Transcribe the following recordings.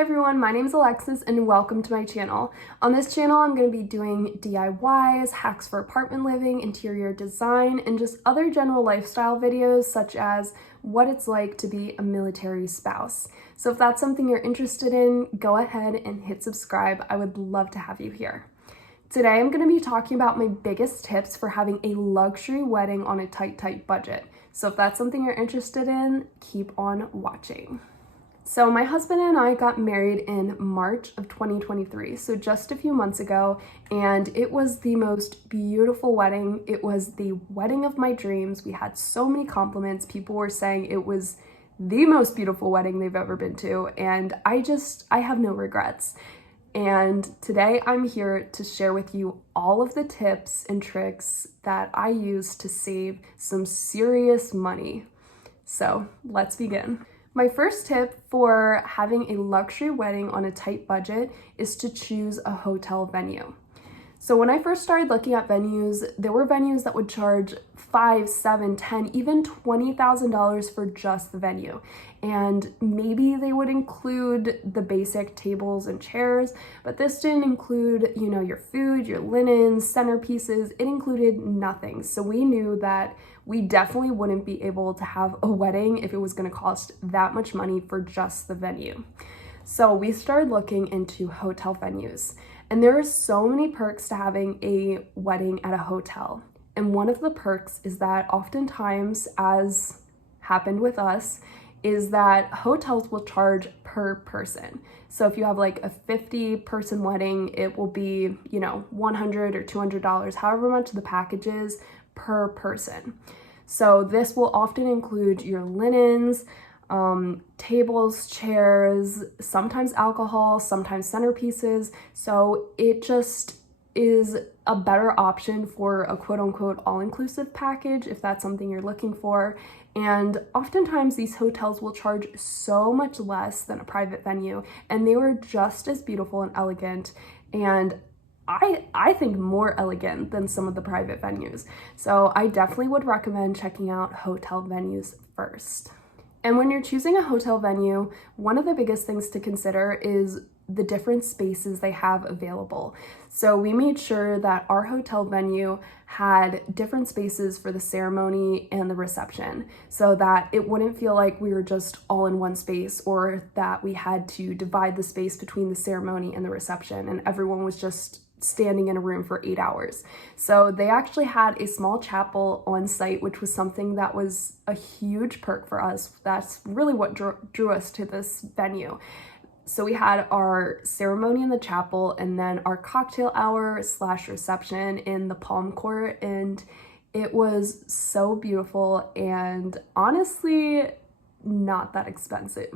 Hi everyone, my name is Alexis and welcome to my channel. On this channel, I'm going to be doing DIYs, hacks for apartment living, interior design, and just other general lifestyle videos such as what it's like to be a military spouse. So if that's something you're interested in, go ahead and hit subscribe. I would love to have you here. Today, I'm going to be talking about my biggest tips for having a luxury wedding on a tight budget. So if that's something you're interested in, keep on watching. So my husband and I got married in March of 2023, so just a few months ago, and it was the most beautiful wedding. It was the wedding of my dreams. We had so many compliments. People were saying it was the most beautiful wedding they've ever been to, and I have no regrets. And today I'm here to share with you all of the tips and tricks that I use to save some serious money. So let's begin. My first tip for having a luxury wedding on a tight budget is to choose a hotel venue. So when I first started looking at venues, there were venues that would charge $5, $7, $10, even $20,000 for just the venue. And maybe they would include the basic tables and chairs, but this didn't include, your food, your linens, centerpieces. It included nothing. So we knew that we definitely wouldn't be able to have a wedding if it was going to cost that much money for just the venue. So we started looking into hotel venues, and there are so many perks to having a wedding at a hotel. And one of the perks is that oftentimes, as happened with us, is that hotels will charge per person. So if you have like a 50-person wedding, it will be, $100 or $200, however much the package is per person. So this will often include your linens, tables, chairs, sometimes alcohol, sometimes centerpieces. So it just is a better option for a quote-unquote all-inclusive package if that's something you're looking for. And oftentimes these hotels will charge so much less than a private venue, and they were just as beautiful and elegant, and I think more elegant than some of the private venues. So I definitely would recommend checking out hotel venues first. And when you're choosing a hotel venue, one of the biggest things to consider is the different spaces they have available. So we made sure that our hotel venue had different spaces for the ceremony and the reception, so that it wouldn't feel like we were just all in one space, or that we had to divide the space between the ceremony and the reception and everyone was just standing in a room for 8 hours. So they actually had a small chapel on site, which was something that was a huge perk for us. That's really what drew us to this venue. So we had our ceremony in the chapel and then our cocktail hour / reception in the palm court, and it was so beautiful and honestly not that expensive.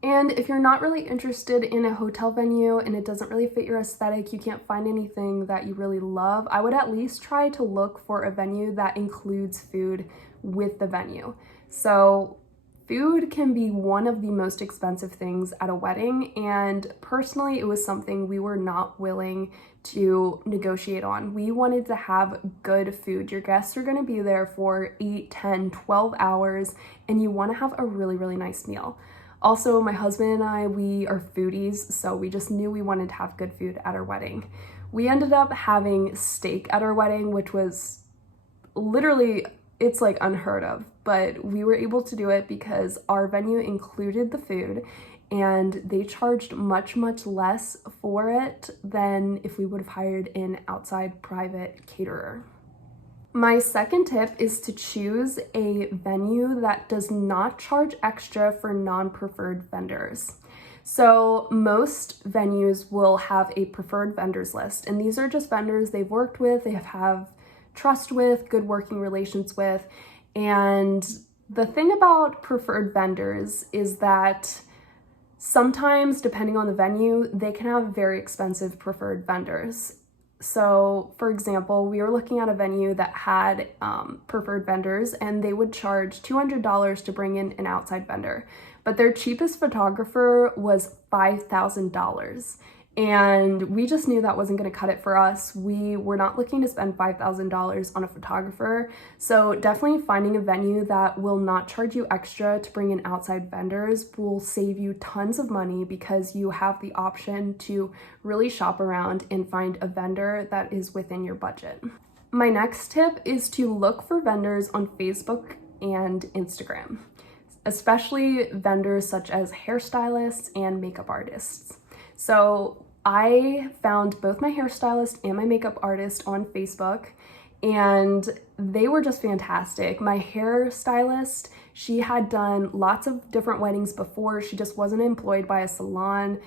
And if you're not really interested in a hotel venue and it doesn't really fit your aesthetic, you can't find anything that you really love, I would at least try to look for a venue that includes food with the venue. So food can be one of the most expensive things at a wedding, and personally, it was something we were not willing to negotiate on. We wanted to have good food. Your guests are going to be there for 8, 10, 12 hours, and you want to have a really, really nice meal. Also, my husband and I, we are foodies, so we just knew we wanted to have good food at our wedding. We ended up having steak at our wedding, which was literally, it's like unheard of, but we were able to do it because our venue included the food and they charged much less for it than if we would have hired an outside private caterer. My second tip is to choose a venue that does not charge extra for non-preferred vendors. So most venues will have a preferred vendors list, and these are just vendors they've worked with, they have trust with, good working relations with. And the thing about preferred vendors is that sometimes, depending on the venue, they can have very expensive preferred vendors. So for example, we were looking at a venue that had preferred vendors, and they would charge $200 to bring in an outside vendor, but their cheapest photographer was $5,000. and we just knew that wasn't going to cut it for us. We were not looking to spend $5,000 on a photographer, so definitely finding a venue that will not charge you extra to bring in outside vendors will save you tons of money, because you have the option to really shop around and find a vendor that is within your budget. My next tip is to look for vendors on Facebook and Instagram, especially vendors such as hairstylists and makeup artists. So I found both my hairstylist and my makeup artist on Facebook, and they were just fantastic. My hairstylist, she had done lots of different weddings before. She just wasn't employed by a salon.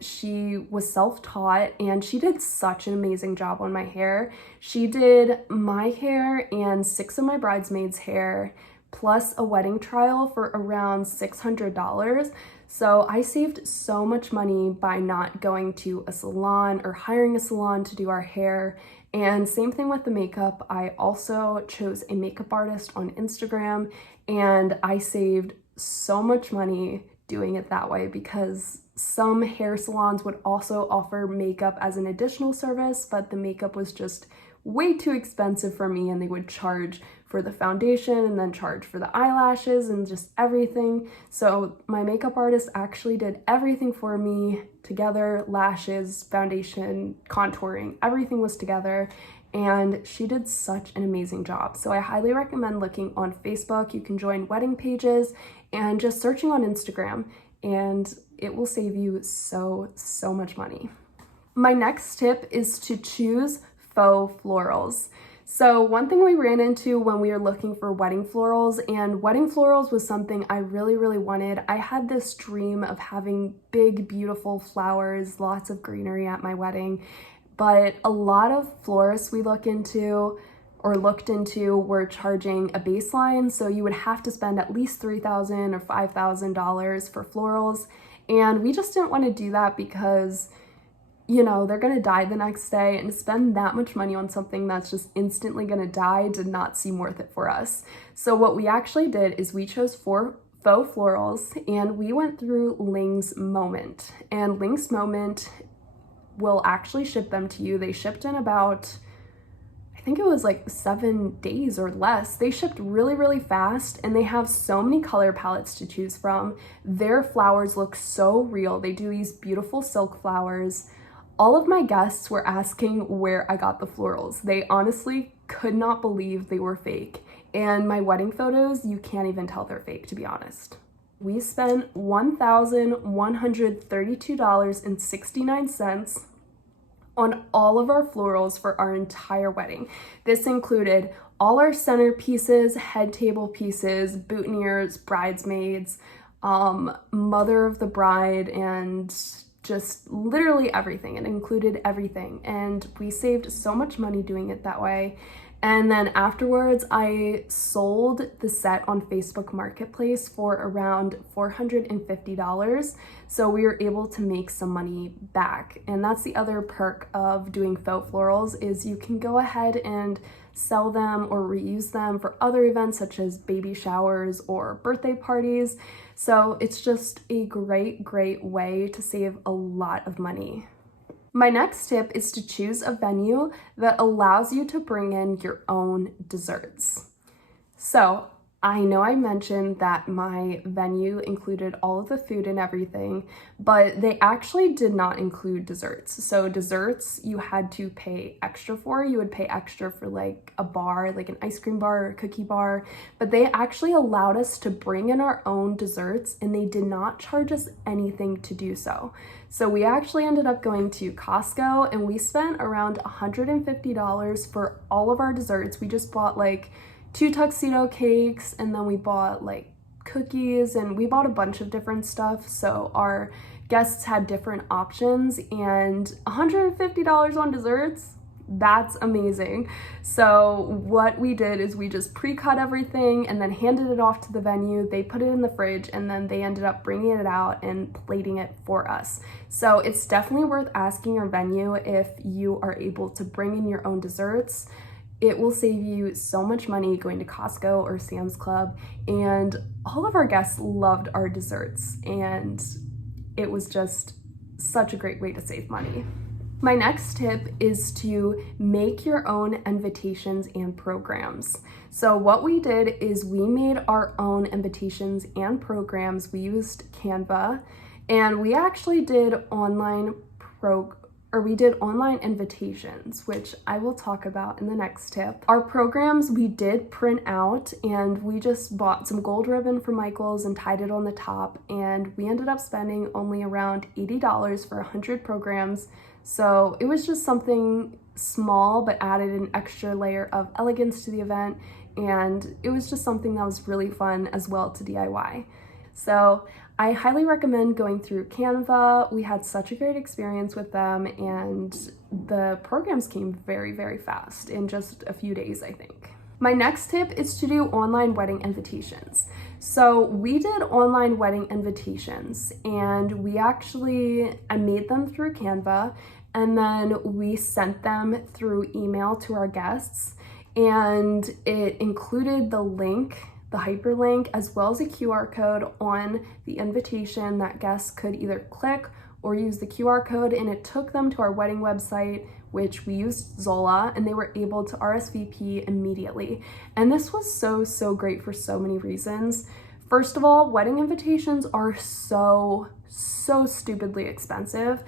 She was self-taught, and she did such an amazing job on my hair. She did my hair and 6 of my bridesmaids' hair, plus a wedding trial for around $600. So I saved so much money by not going to a salon or hiring a salon to do our hair. And same thing with the makeup. I also chose a makeup artist on Instagram, and I saved so much money doing it that way, because some hair salons would also offer makeup as an additional service, but the makeup was just way too expensive for me, and they would charge for the foundation and then charge for the eyelashes and just everything. So my makeup artist actually did everything for me together: lashes, foundation, contouring, everything was together, and she did such an amazing job. So I highly recommend looking on Facebook. You can join wedding pages and just searching on Instagram, and it will save you so much money. My next tip is to choose faux florals. So one thing we ran into when we were looking for wedding florals, and wedding florals was something I really wanted. I had this dream of having big, beautiful flowers, lots of greenery at my wedding, but a lot of florists we looked into were charging a baseline, so you would have to spend at least $3,000 or $5,000 for florals, and we just didn't want to do that, because you know, they're gonna die the next day, and to spend that much money on something that's just instantly gonna die did not seem worth it for us. So what we actually did is we chose 4 faux florals, and we went through Ling's Moment. And Ling's Moment will actually ship them to you. They shipped in about, I think it was like 7 days or less. They shipped really fast, and they have so many color palettes to choose from. Their flowers look so real. They do these beautiful silk flowers. All of my guests were asking where I got the florals. They honestly could not believe they were fake. And my wedding photos, you can't even tell they're fake, to be honest. We spent $1,132.69 on all of our florals for our entire wedding. This included all our centerpieces, head table pieces, boutonnieres, bridesmaids, mother of the bride, and just literally everything. It included everything, and we saved so much money doing it that way. And then afterwards, I sold the set on Facebook Marketplace for around $450. So we were able to make some money back. And that's the other perk of doing faux florals, is you can go ahead and sell them or reuse them for other events such as baby showers or birthday parties. So it's just a great way to save a lot of money. My next tip is to choose a venue that allows you to bring in your own desserts. So I know I mentioned that my venue included all of the food and everything, but they actually did not include desserts. So desserts you had to pay extra for. You would pay extra for like a bar, like an ice cream bar or a cookie bar, but they actually allowed us to bring in our own desserts, and they did not charge us anything to do so. So we actually ended up going to Costco, and we spent around $150 for all of our desserts. We just bought like 2 tuxedo cakes, and then we bought like cookies, and we bought a bunch of different stuff, so our guests had different options. And $150 on desserts, that's amazing. So what we did is we just pre-cut everything and then handed it off to the venue. They put it in the fridge, and then they ended up bringing it out and plating it for us. So it's definitely worth asking your venue if you are able to bring in your own desserts. It will save you so much money going to Costco or Sam's Club, and all of our guests loved our desserts, and it was just such a great way to save money. My next tip is to make your own invitations and programs. So what we did is we made our own invitations and programs. We used Canva, and we actually did online invitations, which I will talk about in the next tip. Our programs we did print out, and we just bought some gold ribbon from Michael's and tied it on the top, and we ended up spending only around $80 for 100 programs. So it was just something small but added an extra layer of elegance to the event, and it was just something that was really fun as well to DIY. So I highly recommend going through Canva. We had such a great experience with them, and the programs came very, very fast in just a few days, I think. My next tip is to do online wedding invitations. So we did online wedding invitations, and I made them through Canva, and then we sent them through email to our guests, and it included the link, the hyperlink, as well as a QR code on the invitation that guests could either click or use the QR code, and it took them to our wedding website, which we used Zola, and they were able to RSVP immediately. And this was so great for so many reasons. First of all, wedding invitations are so stupidly expensive.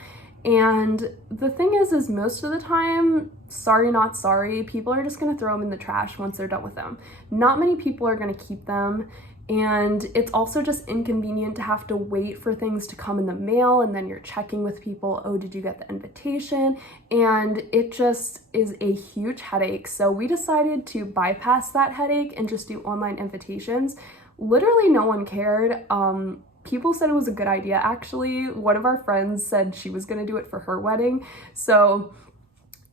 And the thing is most of the time, sorry not sorry, people are just gonna throw them in the trash once they're done with them. Not many people are gonna keep them, and it's also just inconvenient to have to wait for things to come in the mail, and then you're checking with people, oh, did you get the invitation? And it just is a huge headache. So we decided to bypass that headache and just do online invitations. Literally no one cared. People said it was a good idea, actually. One of our friends said she was gonna do it for her wedding. So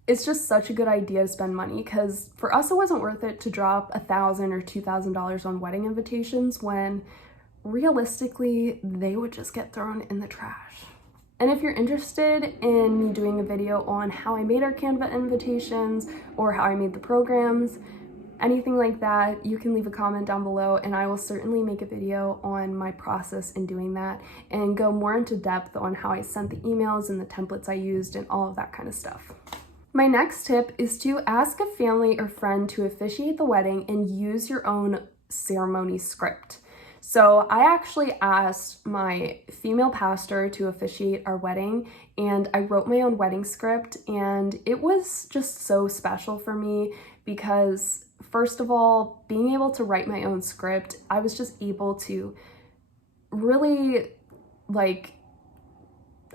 it's just such a good idea to spend money, because for us it wasn't worth it to drop $1,000 or $2,000 on wedding invitations when realistically they would just get thrown in the trash. And if you're interested in me doing a video on how I made our Canva invitations or how I made the programs, anything like that, you can leave a comment down below, and I will certainly make a video on my process in doing that and go more into depth on how I sent the emails and the templates I used and all of that kind of stuff. My next tip is to ask a family or friend to officiate the wedding and use your own ceremony script. So I actually asked my female pastor to officiate our wedding, and I wrote my own wedding script, and it was just so special for me because, first of all, being able to write my own script, I was just able to really,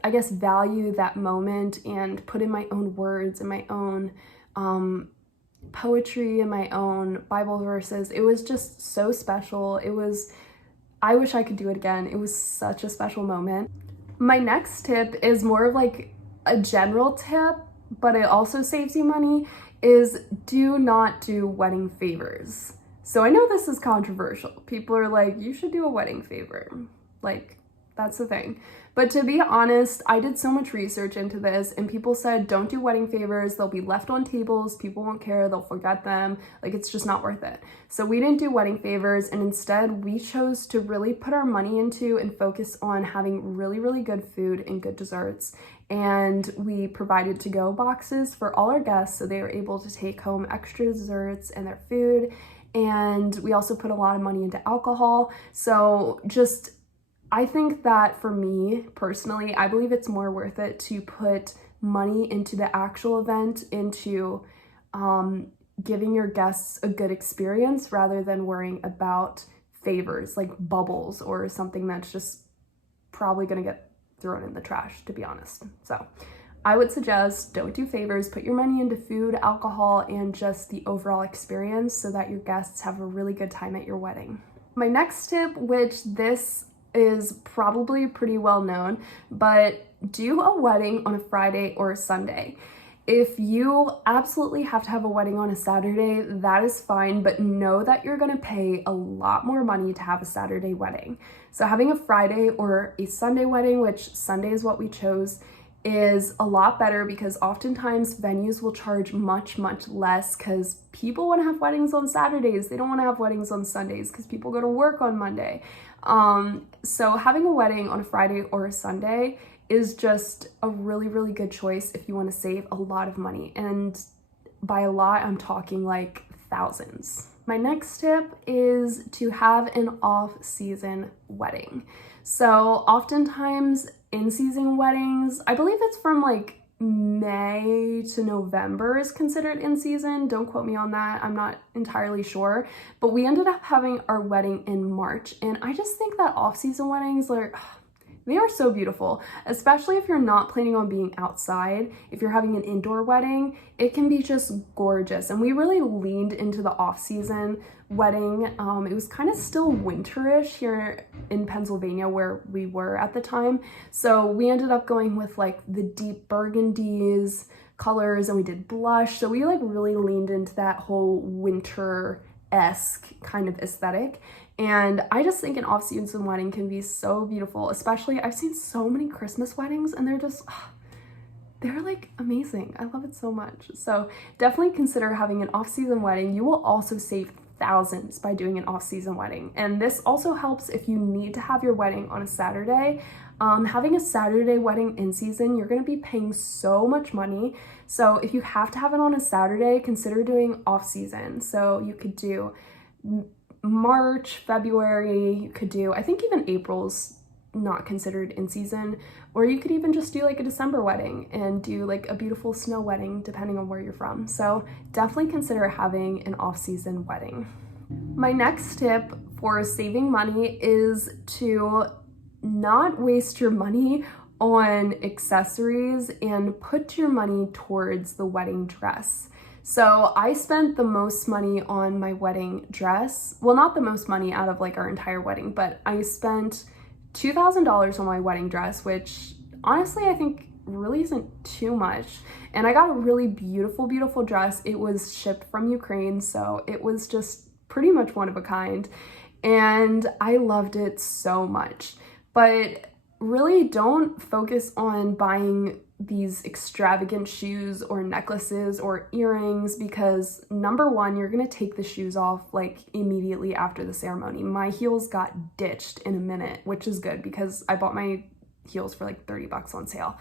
I guess, value that moment and put in my own words and my own poetry and my own Bible verses. It was just so special. I wish I could do it again. It was such a special moment. My next tip is more of like a general tip, but it also saves you money, is do not do wedding favors. So I know this is controversial. People are like, you should do a wedding favor. Like, that's the thing. But to be honest, I did so much research into this, and people said, don't do wedding favors. They'll be left on tables. People won't care. They'll forget them. Like, it's just not worth it. So we didn't do wedding favors, and instead we chose to really put our money into and focus on having really good food and good desserts. And we provided to-go boxes for all our guests, so they were able to take home extra desserts and their food. And we also put a lot of money into alcohol. So I think that for me personally, I believe it's more worth it to put money into the actual event, into giving your guests a good experience rather than worrying about favors like bubbles or something that's just probably gonna get thrown in the trash, to be honest. So I would suggest don't do favors, put your money into food, alcohol, and just the overall experience so that your guests have a really good time at your wedding. My next tip, which this is probably pretty well known, but do a wedding on a Friday or a Sunday. If you absolutely have to have a wedding on a Saturday, that is fine, but know that you're gonna pay a lot more money to have a Saturday wedding. So having a Friday or a Sunday wedding, which Sunday is what we chose, is a lot better because oftentimes venues will charge much less because people want to have weddings on Saturdays. They don't want to have weddings on Sundays because people go to work on Monday. So having a wedding on a Friday or a Sunday is just a really, really good choice if you want to save a lot of money. And by a lot, I'm talking like thousands. My next tip is to have an off-season wedding. So oftentimes in-season weddings, I believe it's from like May to November is considered in season. Don't quote me on that. I'm not entirely sure. But we ended up having our wedding in March. And I just think that off-season weddings are, they are so beautiful, especially if you're not planning on being outside. If you're having an indoor wedding, it can be just gorgeous. And we really leaned into the off-season wedding. It was kind of still winterish here in Pennsylvania where we were at the time. So we ended up going with like the deep burgundies colors, and we did blush. So we like really leaned into that whole winter-esque kind of aesthetic. And I just think an off-season wedding can be so beautiful, especially I've seen so many Christmas weddings and they're just, they're like amazing. I love it so much. So definitely consider having an off-season wedding. You will also save thousands by doing an off-season wedding. And this also helps if you need to have your wedding on a Saturday. Having a Saturday wedding in season, you're gonna be paying so much money. So if you have to have it on a Saturday, consider doing off-season. So you could do March, February, you could do, I think even April's not considered in season, or you could even just do like a December wedding and do like a beautiful snow wedding depending on where you're from. So definitely consider having an off-season wedding. My next tip for saving money is to not waste your money on accessories and put your money towards the wedding dress. So I spent the most money on my wedding dress. Well, not the most money out of like our entire wedding, but I spent $2,000 on my wedding dress, which honestly I think really isn't too much. And I got a really beautiful, beautiful dress. It was shipped from Ukraine, so it was just pretty much one of a kind. And I loved it so much. But really don't focus on buying these extravagant shoes or necklaces or earrings, because number one, you're gonna take the shoes off like immediately after the ceremony. My heels got ditched in a minute, which is good because I bought my heels for like 30 bucks on sale.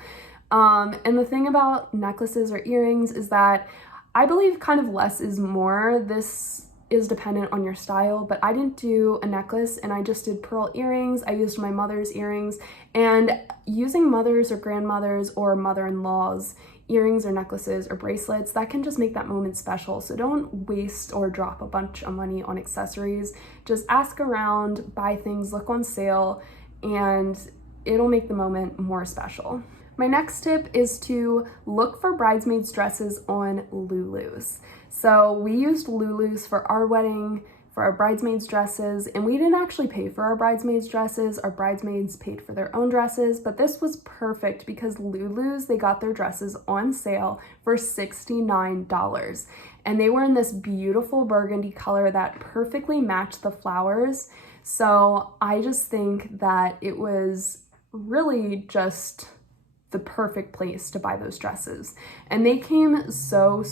And the thing about necklaces or earrings is that I believe kind of less is more. This is dependent on your style, but I didn't do a necklace and I just did pearl earrings. I used my mother's earrings, and using mother's or grandmother's or mother-in-law's earrings or necklaces or bracelets, that can just make that moment special. So don't waste or drop a bunch of money on accessories. Just ask around, buy things, look on sale, and it'll make the moment more special. My next tip is to look for bridesmaids dresses on Lulu's. So we used Lulu's for our wedding, for our bridesmaids dresses, and we didn't actually pay for our bridesmaids dresses. Our bridesmaids paid for their own dresses, but this was perfect because Lulu's, they got their dresses on sale for $69. And they were in this beautiful burgundy color that perfectly matched the flowers. So I just think that it was really just the perfect place to buy those dresses. And they came so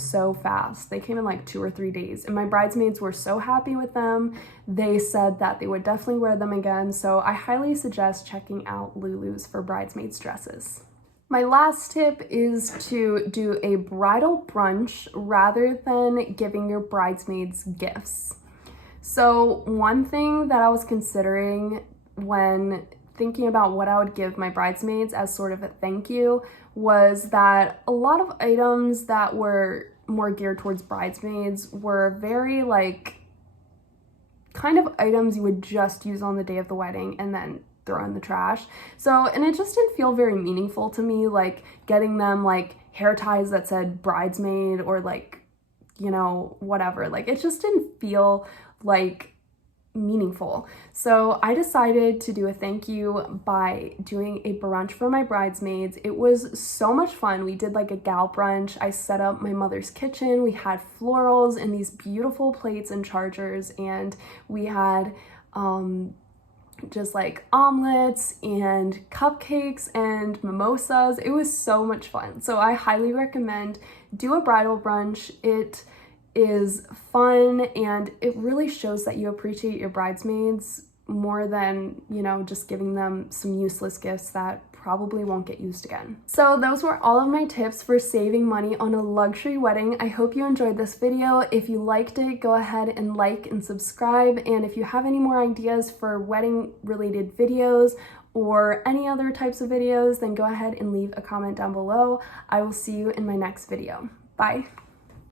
fast. They came in like 2 or 3 days, and my bridesmaids were so happy with them. They said that they would definitely wear them again. So I highly suggest checking out Lulu's for bridesmaids dresses. My last tip is to do a bridal brunch rather than giving your bridesmaids gifts. So one thing that I was considering when thinking about what I would give my bridesmaids as sort of a thank you was that a lot of items that were more geared towards bridesmaids were very like kind of items you would just use on the day of the wedding and then throw in the trash. So, and it just didn't feel very meaningful to me, like getting them like hair ties that said bridesmaid or like, you know, whatever. Like it just didn't feel like meaningful. So I decided to do a thank you by doing a brunch for my bridesmaids. It was so much fun. We did like a gal brunch. I set up my mother's kitchen. We had florals and these beautiful plates and chargers, and we had just like omelets and cupcakes and mimosas. It was so much fun. So I highly recommend do a bridal brunch. It is fun and it really shows that you appreciate your bridesmaids more than, you know, just giving them some useless gifts that probably won't get used again. So those were all of my tips for saving money on a luxury wedding. I hope you enjoyed this video. If you liked it, go ahead and like and subscribe. And if you have any more ideas for wedding related videos or any other types of videos, then go ahead and leave a comment down below. I will see you in my next video. Bye.